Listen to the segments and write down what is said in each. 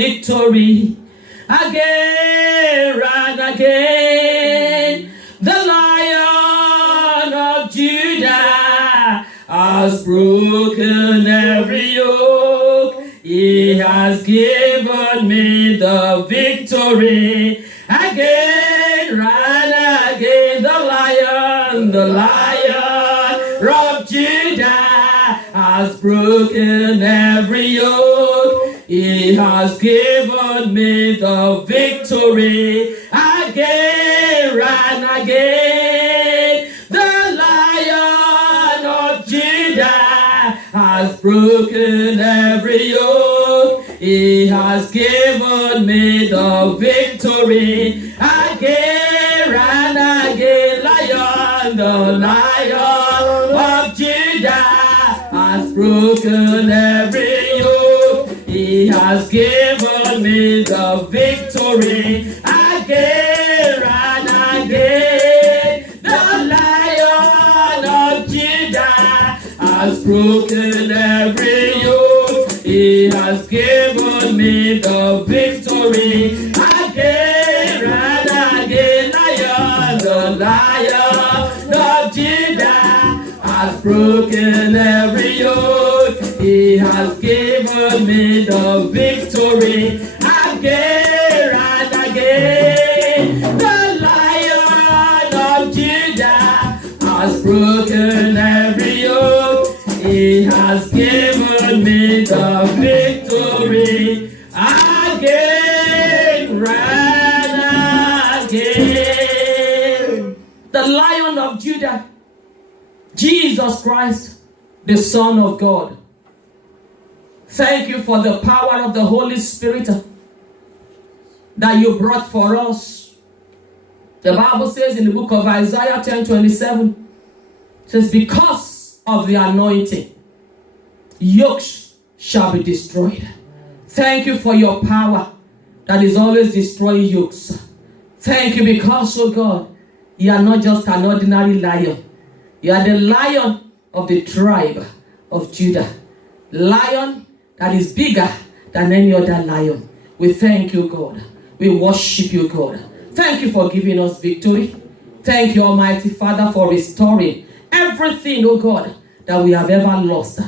victory again and again. The Lion of Judah has broken every yoke. He has given me the victory again and again. The Lion of Judah has broken every yoke. He has given me the victory again and again. The Lion of Judah has broken every yoke. He has given me the victory again and again. The Lion of Judah has broken every yoke. He has given me the victory again and again. The Lion of Judah has broken every yoke. He has given me the victory again and again. The Lion of Judah has broken every yoke. He has given me the victory again and again. The Lion of Judah has broken every yoke. He has given me the victory again and again. The Lion of Judah, Jesus Christ, the Son of God. Thank you for the power of the Holy Spirit that you brought for us. The Bible says in the book of Isaiah 10:27, it says, because of the anointing, yokes shall be destroyed. Thank you for your power that is always destroying yokes. Thank you because, oh God, you are not just an ordinary lion. You are the Lion of the tribe of Judah. Lion that is bigger than any other lion. We thank you, God. We worship you, God. Thank you for giving us victory. Thank you, Almighty Father, for restoring everything, oh God, that we have ever lost.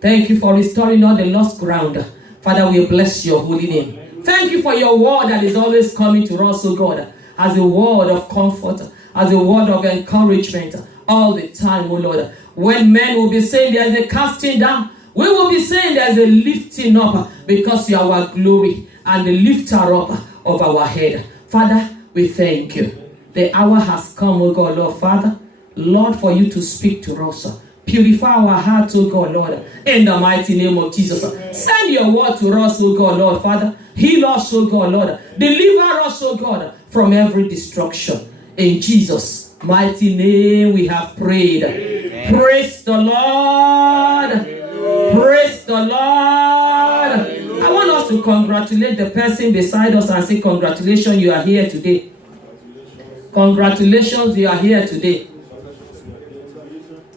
Thank you for restoring all the lost ground. Father, we bless your holy name. Thank you for your word that is always coming to us, oh God, as a word of comfort, as a word of encouragement all the time, oh Lord. When men will be saying there's a casting down, we will be saying there's a lifting up, because you are our glory and the lifter up of our head. Father, we thank you. The hour has come, oh God, Lord Father, Lord, for you to speak to us. Purify our hearts, oh God, Lord, in the mighty name of Jesus. Send your word to us, oh God, Lord Father. Heal us, oh God, Lord. Deliver us, oh God, from every destruction. In Jesus' mighty name we have prayed. Amen. Praise the Lord. Praise the Lord. I want us to congratulate the person beside us and say, congratulations, you are here today. Congratulations, you are here today.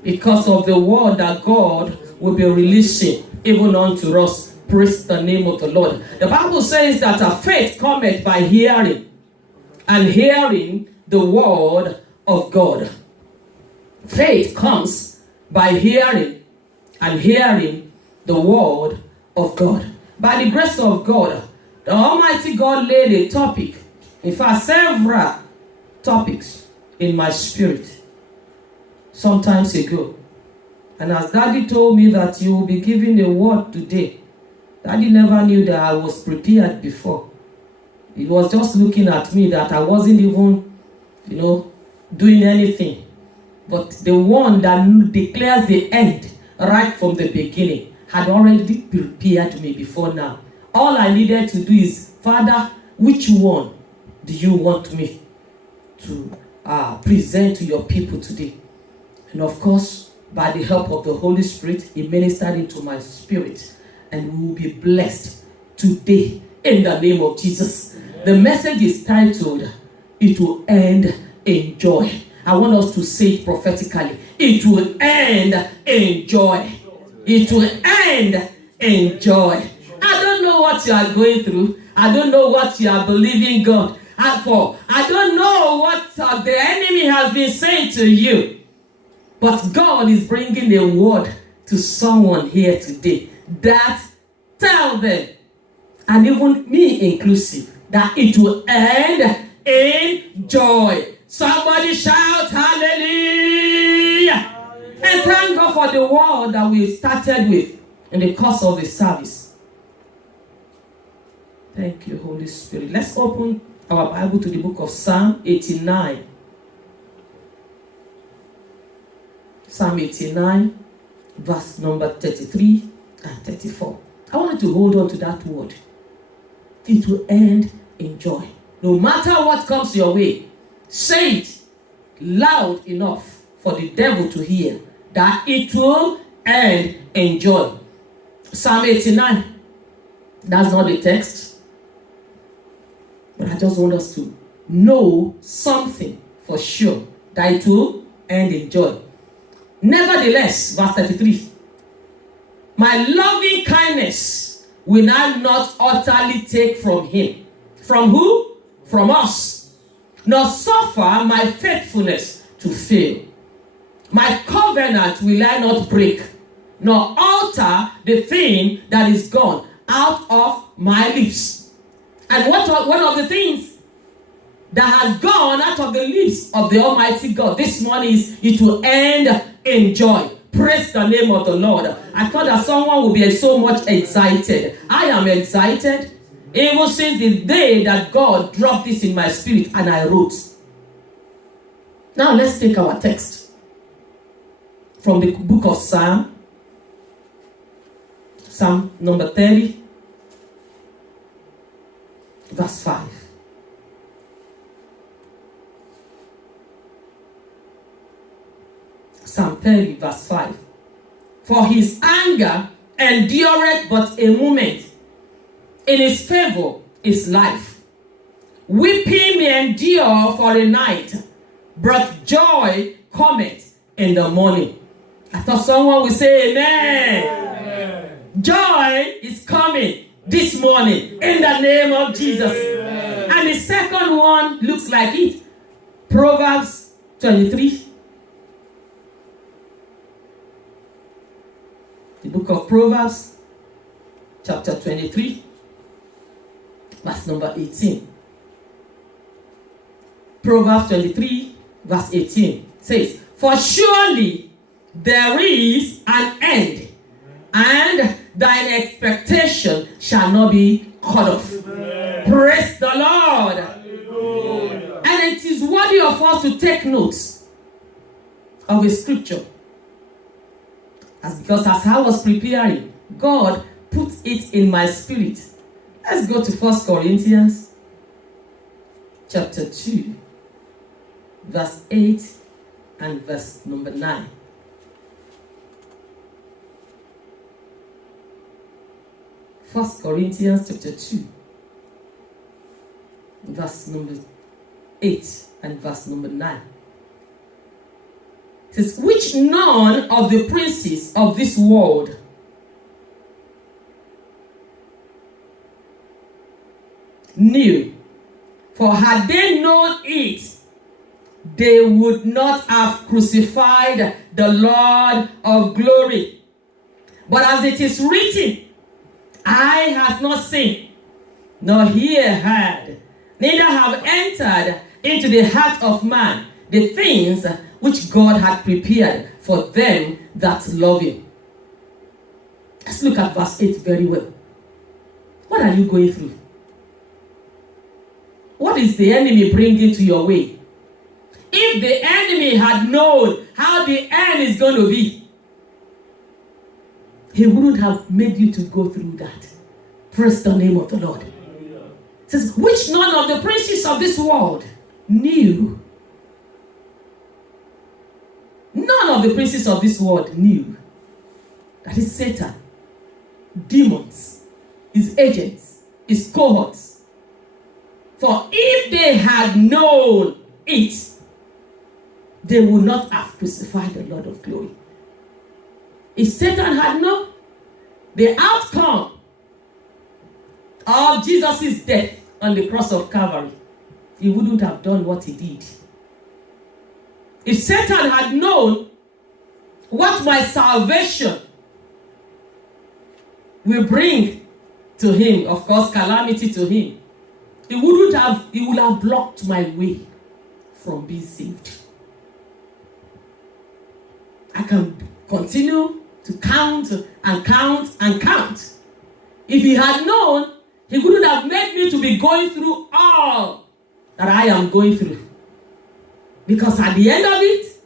Because of the word that God will be releasing even unto us. Praise the name of the Lord. The Bible says that our faith cometh by hearing, and hearing the word of God. Faith comes by hearing, and hearing the word of God. By the grace of God, the Almighty God laid a topic, in fact several topics, in my spirit some times ago. And as Daddy told me that you will be giving a word today, Daddy never knew that I was prepared before. He was just looking at me that I wasn't even, doing anything. But the one that declares the end right from the beginning had already prepared me before now. All I needed to do is, Father, which one do you want me to present to your people today? And of course, by the help of the Holy Spirit, He ministered into my spirit, and we will be blessed today in the name of Jesus. The message is titled, It Will End in Joy. I want us to say it prophetically. It will end in joy. It will end in joy. I don't know what what you are going through. I don't know what you are believing God for. I don't know what the enemy has been saying to you. But God is bringing a word to someone here today that tell them, and even me inclusive, that it will end in joy. Somebody shout hallelujah. And thank God for the word that we started with in the course of the service. Thank you, Holy Spirit. Let's open our Bible to the book of Psalm 89. Psalm 89, verse number 33 and 34. I want you to hold on to that word. It will end in joy. No matter what comes your way, say it loud enough for the devil to hear, that it will end in joy. Psalm 89. That's not the text. But I just want us to know something for sure, that it will end in joy. Nevertheless, verse 33. My loving kindness will I not utterly take from him. From who? From us. Nor suffer my faithfulness to fail. My covenant will I not break, nor alter the thing that is gone out of my lips. And one of the things that has gone out of the lips of the Almighty God this morning is it will end in joy. Praise the name of the Lord. I thought that someone would be so much excited. I am excited even since the day that God dropped this in my spirit and I wrote. Now let's take our text from the book of Psalm number 30, verse 5. Psalm 30, verse 5. For his anger endureth but a moment. In his favor is life. Weeping may endure for a night, but joy cometh in the morning. I thought someone would say amen. Amen. Joy is coming this morning in the name of Jesus. Amen. And the second one looks like it. Proverbs 23. The book of Proverbs, chapter 23, verse number 18. Proverbs 23, verse 18 says, for surely there is an end, and thine expectation shall not be cut off. Amen. Praise the Lord. Hallelujah. And it is worthy of us to take notes of a scripture. Because as I was preparing, God put it in my spirit. Let's go to 1 Corinthians chapter 2, verse 8 and verse number 9. 1 Corinthians chapter 2, verse number 8 and verse number 9. It says, which none of the princes of this world knew, for had they known it, they would not have crucified the Lord of glory. But as it is written, eye has not seen, nor ear heard, neither have entered into the heart of man the things which God had prepared for them that love him. Let's look at verse 8 very well. What are you going through? What is the enemy bringing to your way? If the enemy had known how the end is going to be, he wouldn't have made you to go through that. Praise the name of the Lord. It says, which none of the princes of this world knew. None of the princes of this world knew. That is Satan, demons, his agents, his cohorts. For if they had known it, they would not have crucified the Lord of glory. If Satan had known the outcome of Jesus' death on the cross of Calvary, he wouldn't have done what he did. If Satan had known what my salvation will bring to him, of course, calamity to him, he would have blocked my way from being saved. I can continue to count and count and count. If he had known, he wouldn't have made me to be going through all that I am going through. Because at the end of it,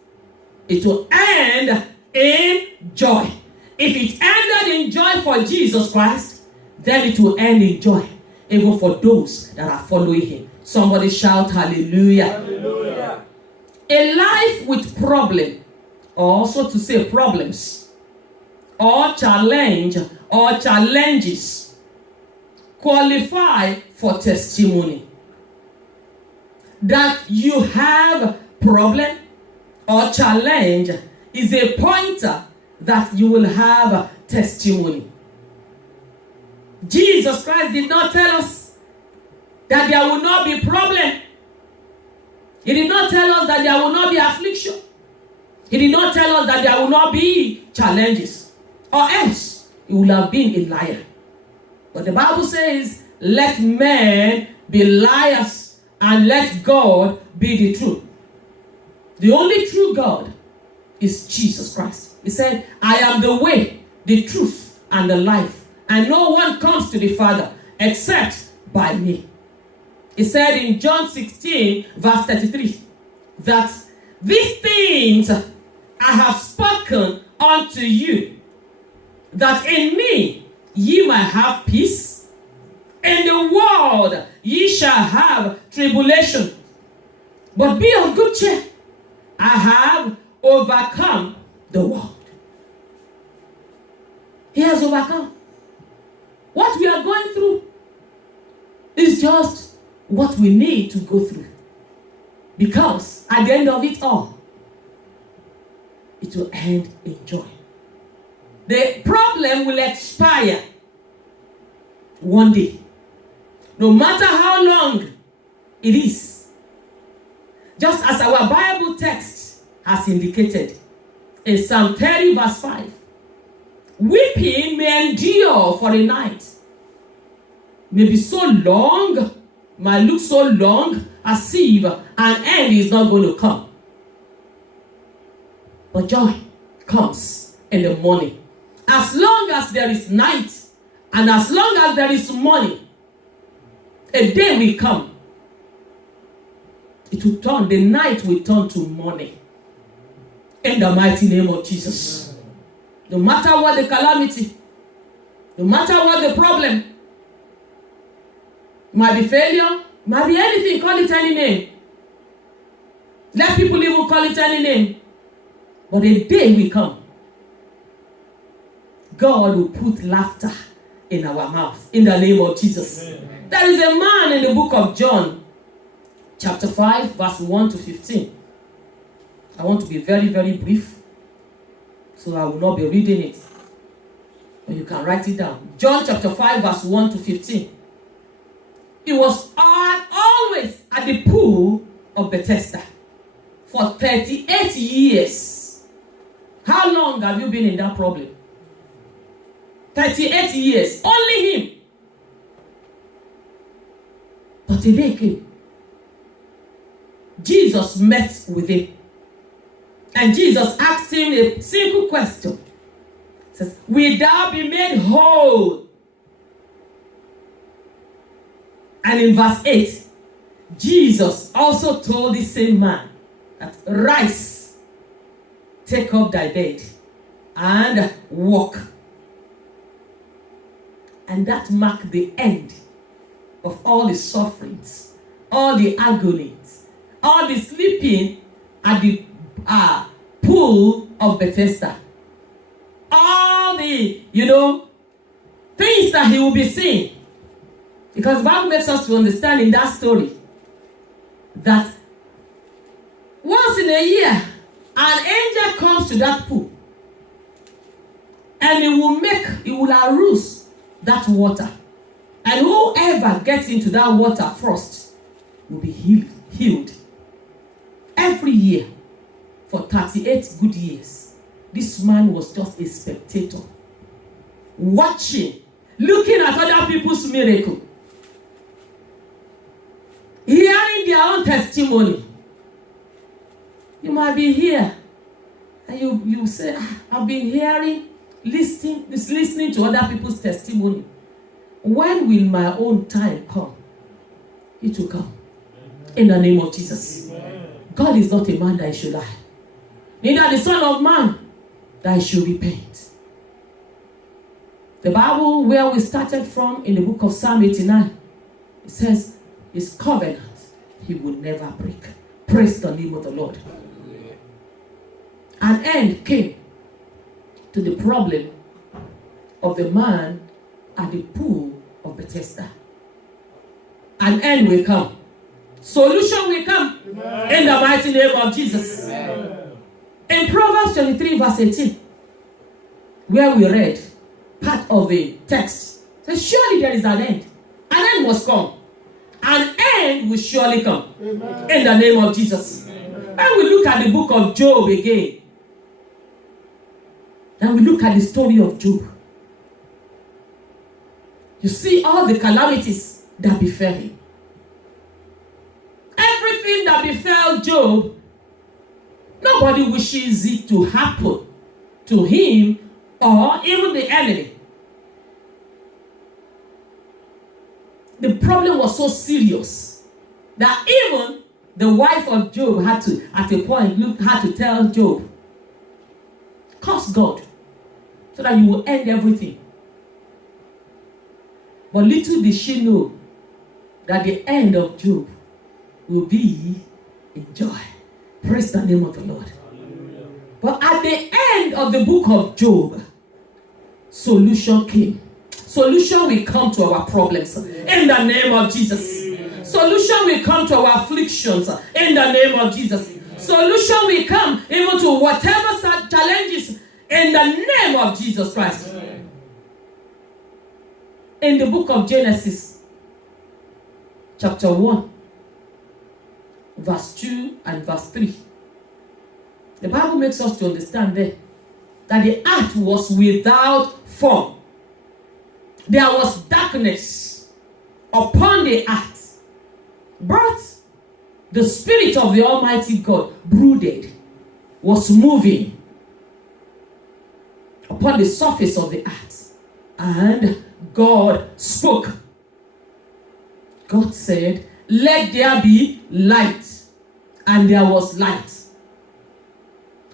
it will end in joy. If it ended in joy for Jesus Christ, then it will end in joy even for those that are following him. Somebody shout hallelujah. Hallelujah. A life with problem, or so to say problems, or challenge, or challenges, qualify for testimony. That you have problem or challenge is a pointer that you will have testimony. Jesus Christ did not tell us that there will not be problem. He did not tell us that there will not be affliction. He did not tell us that there will not be challenges. Or else, he would have been a liar. But the Bible says, let men be liars and let God be the truth. The only true God is Jesus Christ. He said, I am the way, the truth, and the life. And no one comes to the Father except by me. He said in John 16, verse 33, that these things I have spoken unto you, that in me ye might have peace. In the world ye shall have tribulation. But be of good cheer. I have overcome the world. He has overcome. What we are going through is just what we need to go through. Because at the end of it all, it will end in joy. The problem will expire one day. No matter how long it is. Just as our Bible text has indicated in Psalm 30 verse 5. Weeping may endure for a night. May be so long, might look so long as if an end is not going to come. But joy comes in the morning. As long as there is night, and as long as there is morning, a day will come. It will turn, the night will turn to morning. In the mighty name of Jesus. No matter what the calamity, no matter what the problem, might be failure, might be anything, call it any name. Let people even call it any name. But a day will come. God will put laughter in our mouth. In the name of Jesus. Amen. There is a man in the book of John, chapter 5, verse 1 to 15. I want to be very, very brief. So I will not be reading it. But you can write it down. John chapter 5, verse 1 to 15. He was always at the pool of Bethesda for 38 years. How long have you been in that problem? 38 years. Only him. But a day came. Jesus met with him. And Jesus asked him a simple question. He says, will thou be made whole? And in verse 8, Jesus also told the same man that rise, take up thy bed, and walk. And that marked the end of all the sufferings, all the agonies, all the sleeping at the pool of Bethesda. All the, things that he will be seeing. Because the Bible makes us to understand in that story that once in a year, an angel comes to that pool and he will arouse that water. And whoever gets into that water first will be healed. Every year, for 38 good years, this man was just a spectator, watching, looking at other people's miracle, hearing their own testimony. You might be here, and you say, I've been hearing, listening to other people's testimony. When will my own time come? It will come. In the name of Jesus. God is not a man that he should lie. Neither the Son of Man that he should repent. The Bible where we started from in the book of Psalm 89, it says, his covenant he will never break. Praise the name of the Lord. An end came to the problem of the man at the pool of Bethesda. An end will come. Solution will come. Amen. In the mighty name of Jesus. Amen. In Proverbs 23 verse 18, where we read part of the text, says, surely there is an end. An end must come. An end will surely come. Amen. In the name of Jesus. Amen. When we look at the book of Job again, then we look at the story of Job. You see all the calamities that befell him. Everything that befell Job, nobody wishes it to happen to him or even the enemy. The problem was so serious that even the wife of Job had to, at a point, had to tell Job, curse God so that you will end everything. But little did she know that the end of Job will be in joy. Praise the name of the Lord. Hallelujah. But at the end of the book of Job, solution came. Solution will come to our problems in the name of Jesus. Solution will come to our afflictions in the name of Jesus. Solution will come even to whatever challenges in the name of Jesus Christ. In the book of Genesis, chapter 1, verse 2 and verse 3, the Bible makes us to understand there that the earth was without form. There was darkness upon the earth, but the Spirit of the Almighty God brooded, was moving upon the surface of the earth, and God spoke. God said, let there be light, and there was light.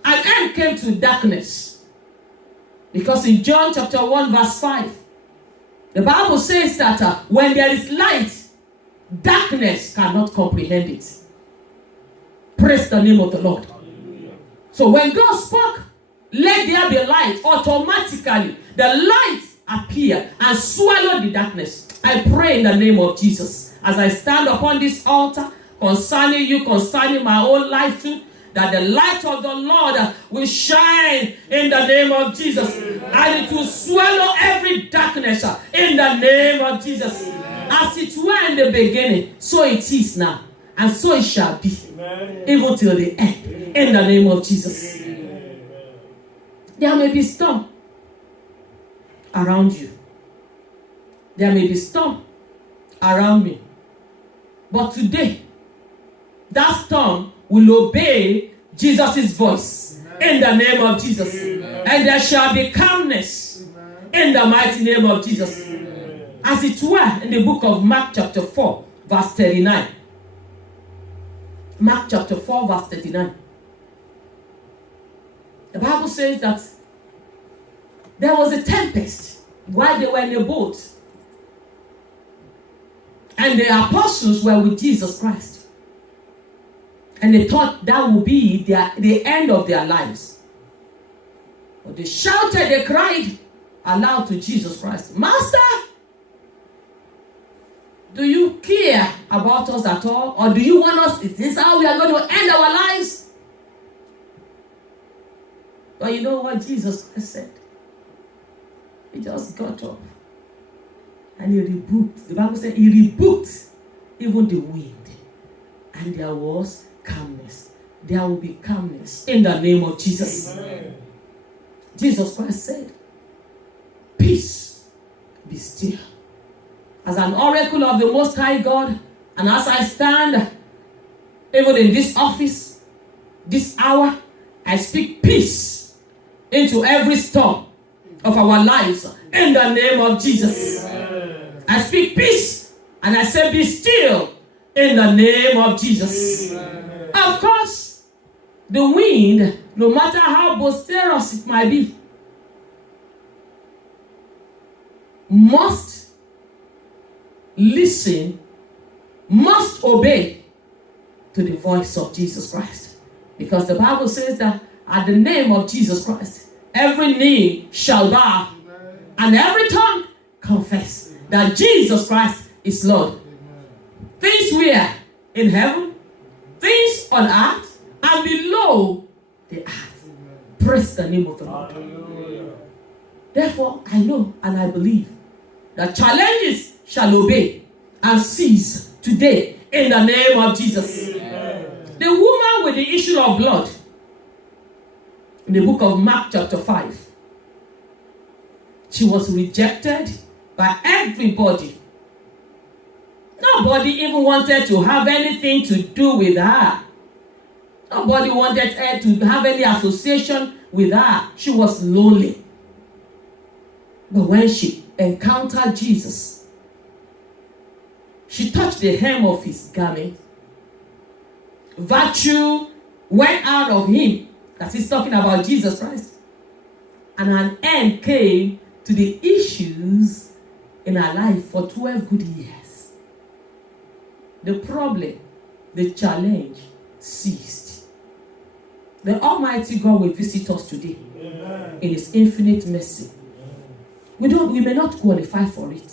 An end came to darkness, because in John chapter 1 verse 5, the Bible says that when there is light, darkness cannot comprehend it. Praise the name of the Lord. Hallelujah. So when God spoke, let there be light, automatically the light appeared and swallowed the darkness. I pray in the name of Jesus, as I stand upon this altar, concerning you, concerning my own life too, that the light of the Lord will shine in the name of Jesus. Amen. And it will swallow every darkness in the name of Jesus. Amen. As it were in the beginning, so it is now, and so it shall be. Amen. Even till the end. Amen. In the name of Jesus. Amen. There may be storm around you. There may be storm around me. But today, that storm will obey Jesus' voice. Amen. In the name of Jesus. Amen. And there shall be calmness. Amen. In the mighty name of Jesus. Amen. As it were in the book of Mark chapter 4 verse 39. Mark chapter 4 verse 39. The Bible says that there was a tempest while they were in a boat, and the apostles were with Jesus Christ. And they thought that would be the end of their lives. But they shouted, they cried aloud to Jesus Christ, Master, do you care about us at all? Or do you want us, is this how we are going to end our lives? But you know what Jesus Christ said? He just got up And he rebuked. The Bible said he rebuked even the wind. And there was calmness. There will be calmness in the name of Jesus. Amen. Jesus Christ said, peace, be still. As an oracle of the Most High God, and as I stand, even in this office, this hour, I speak peace into every storm of our lives in the name of Jesus. Amen. I speak peace and I say be still in the name of Jesus. Amen. Of course, the wind, no matter how boisterous it might be, must listen, must obey to the voice of Jesus Christ. Because the Bible says that at the name of Jesus Christ, every knee shall bow, and every tongue confess that Jesus Christ is Lord. Things where in heaven, things on earth, and below the earth. Praise the name of the Lord. Therefore, I know and I believe that challenges shall obey and cease today in the name of Jesus. Amen. The woman with the issue of blood in the book of Mark chapter 5, she was rejected by everybody. Nobody even wanted to have anything to do with her. Nobody wanted her to have any association with her. She was lonely. But when she encountered Jesus, she touched the hem of his garment. Virtue went out of him. That is talking about Jesus Christ. And an end came to the issues in her life for 12 good years. The problem, the challenge ceased. The Almighty God will visit us today. Amen. In his infinite mercy. We may not qualify for it.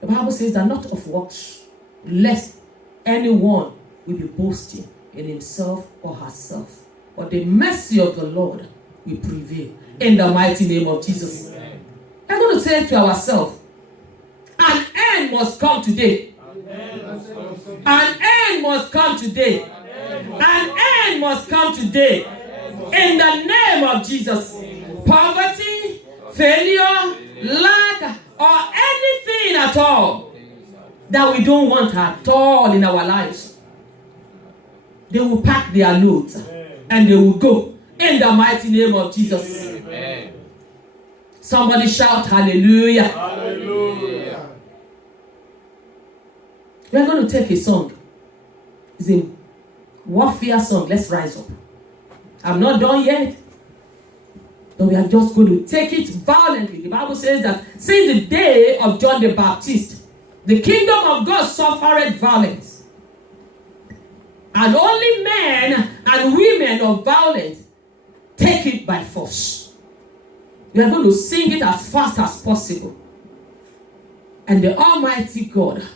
The Bible says that not of works, lest anyone will be boasting in himself or herself. But the mercy of the Lord will prevail in the mighty name of Jesus. Amen. We're going to say to ourselves, an end must come today. An end must come today. An end must come today. In the name of Jesus. Poverty, failure, lack, or anything at all that we don't want at all in our lives, they will pack their loads and they will go in the mighty name of Jesus. Amen. Somebody shout hallelujah. Hallelujah. We are going to take a song. It's a warfare song. Let's rise up. I'm not done yet. But we are just going to take it violently. The Bible says that since the day of John the Baptist, the kingdom of God suffered violence. And only men and women of violence take it by force. We are going to sing it as fast as possible. And the Almighty God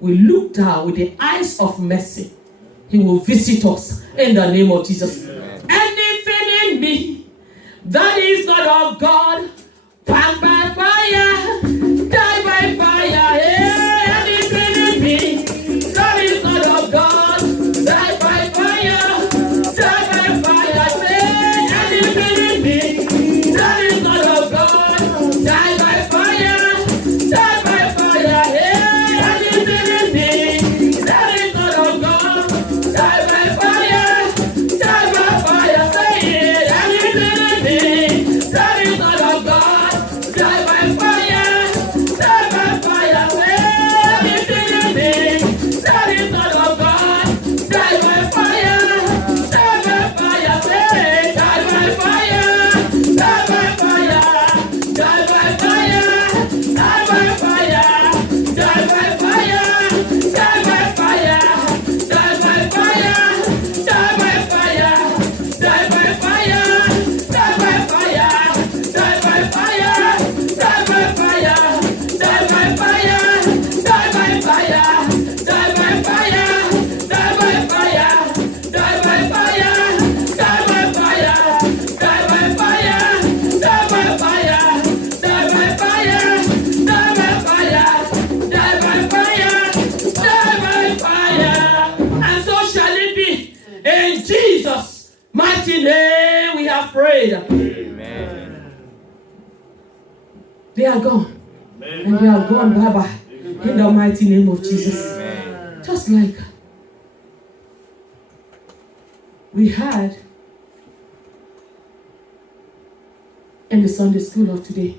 will look down with the eyes of mercy. He will visit us in the name of Jesus. Amen. Anything in me that is not of God, burn by fire, die by fire. Yeah, anything in me that is not of God, die by fire, die by fire. Yeah, anything in me that is not of God, die by fire, die by fire. Yeah, anything in me that is not of God, die by fire, die by fire. Say it, anything in me that is not They are gone. And they are gone bye-bye. In the mighty name of Jesus. Just like we had in the Sunday school of today.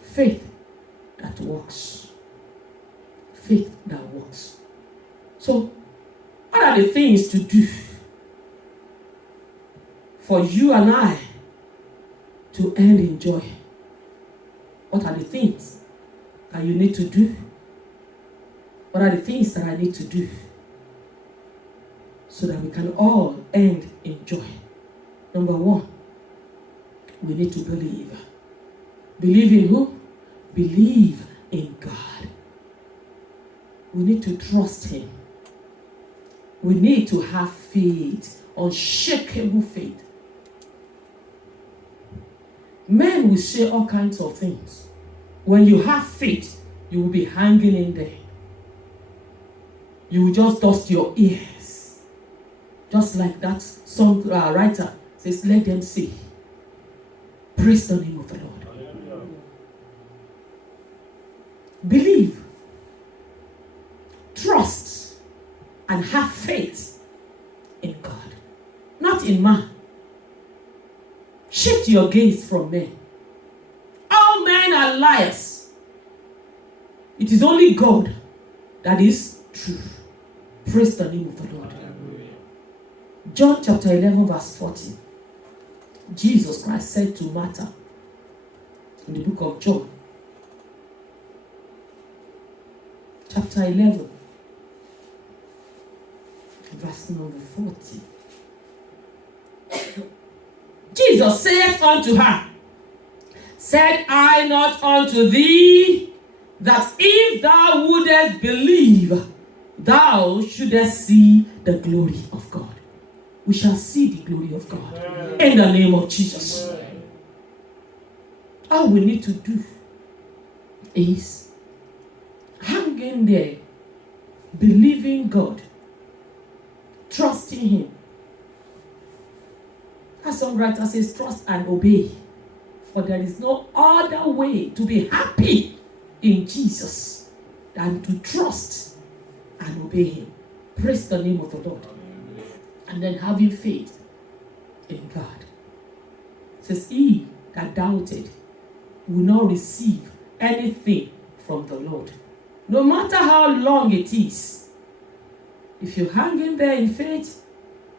Faith that works. Faith that works. So, what are the things to do for you and I to end in joy? What are the things that you need to do? What are the things that I need to do so that we can all end in joy? Number one, we need to believe. Believe in who? Believe in God. We need to trust Him. We need to have faith, unshakable faith. Men will say all kinds of things. When you have faith, you will be hanging in there. You will just dust your ears. Just like that song writer says, let them say, praise the name of the Lord. Believe, trust, and have faith in God, not in man. Shift your gaze from men. All men are liars. It is only God that is true. Praise the name of the Lord. John chapter 11 verse 40. Jesus Christ said to Martha in the book of John, chapter 11, verse number 40. Jesus saith unto her, said I not unto thee, that if thou wouldest believe, thou shouldest see the glory of God. We shall see the glory of God in the name of Jesus. All we need to do is hang in there, believing God, trusting Him. As songwriter says, trust and obey. For there is no other way to be happy in Jesus than to trust and obey Him. Praise the name of the Lord. And then having faith in God. It says, he that doubted will not receive anything from the Lord. No matter how long it is. If you hang in there in faith,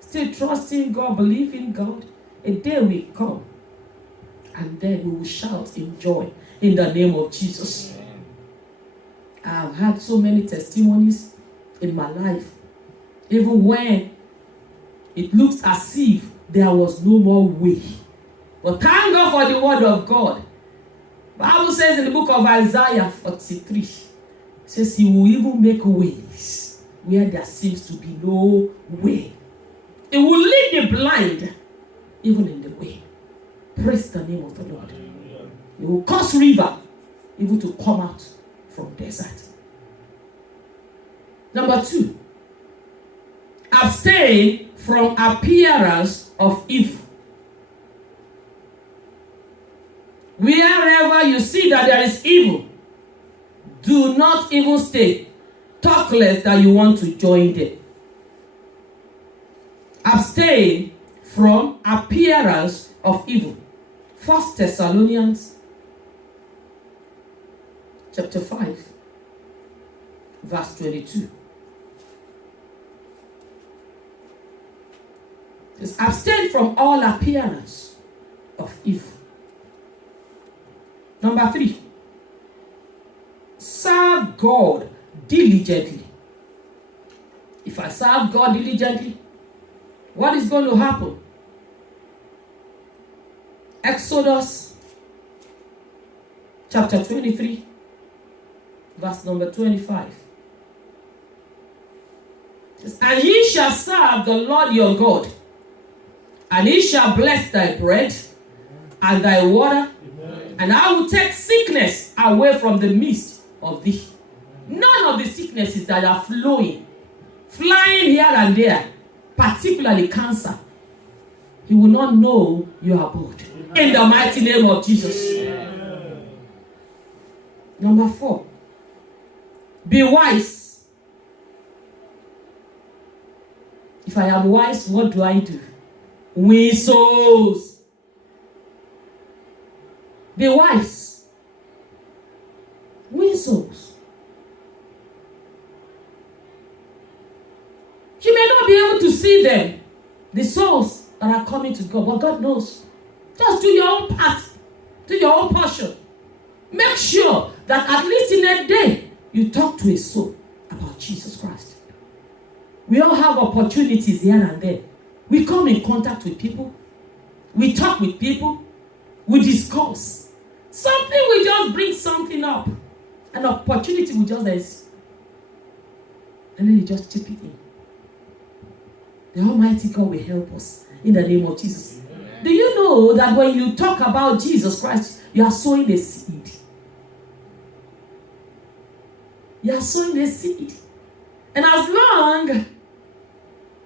still trusting God, believing God, a day will come. And then we will shout in joy in the name of Jesus. I've had so many testimonies in my life. Even when it looks as if there was no more way. But thank God for the word of God. The Bible says in the book of Isaiah 43, it says He will even make ways where there seems to be no way. It will lead the blind even in the way. Praise the name of the Lord. It will cause river even to come out from desert. Number 2, abstain from appearance of evil. Wherever you see that there is evil, do not even stay. Talk less that you want to join them. Abstain from appearance of evil. 1 Thessalonians chapter 5 verse 22. Is abstain from all appearance of evil. Number 3, serve God diligently. If I serve God diligently, what is going to happen? Exodus chapter 23 verse number 25. And ye shall serve the Lord your God, and He shall bless thy bread and thy water, and I will take sickness away from the midst of thee. None of the sicknesses that are flying here and there, particularly cancer, He will not know you are bored. In the mighty name of Jesus. Number 4. Be wise. If I am wise, what do I do? Win souls. Be wise. Win souls. You may not be able to see them, the souls that are coming to God, but God knows. Just do your own part. Do your own portion. Make sure that at least in a day, you talk to a soul about Jesus Christ. We all have opportunities here and there. We come in contact with people. We talk with people. We discuss. Something will just bring something up. An opportunity will just exist. And then you just chip it in. The Almighty God will help us in the name of Jesus. Amen. Do you know that when you talk about Jesus Christ, you are sowing a seed? You are sowing a seed. And as long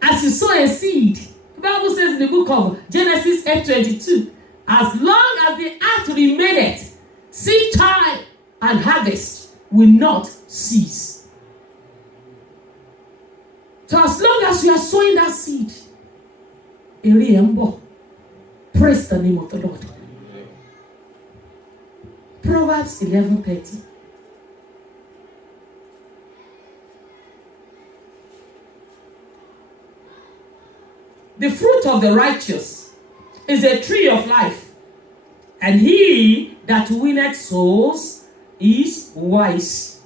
as you sow a seed, the Bible says in the book of Genesis 8:22, as long as the earth remaineth, seed time and harvest will not cease. So as long as you are sowing that seed, praise the name of the Lord. Proverbs 11:30. The fruit of the righteous is a tree of life, and he that winneth souls is wise.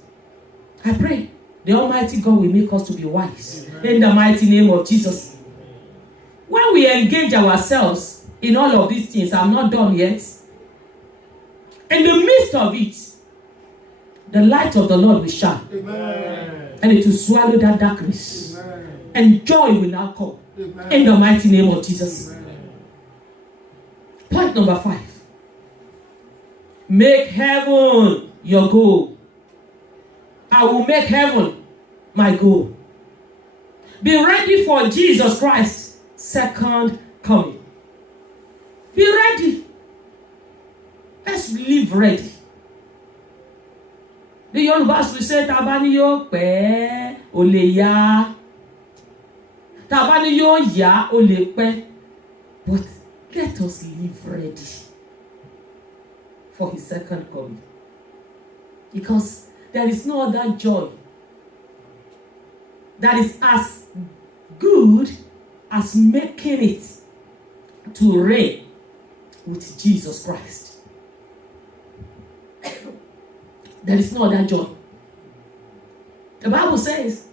I pray the Almighty God will make us to be wise. In the mighty name of Jesus. When we engage ourselves in all of these things, I'm not done yet. In the midst of it, the light of the Lord will shine. Amen. And it will swallow that darkness. Amen. And joy will now come. Amen. In the mighty name of Jesus. Amen. Point number 5. Make heaven your goal. I will make heaven my goal. Be ready for Jesus Christ's second coming. Be ready. Let's live ready. The Yorubas will say, Tabani yo pe ole ya. Tabani yo ya ole pe. But let us live ready for his second coming. Because there is no other joy that is as good as making it to reign with Jesus Christ. There is no other joy. The Bible says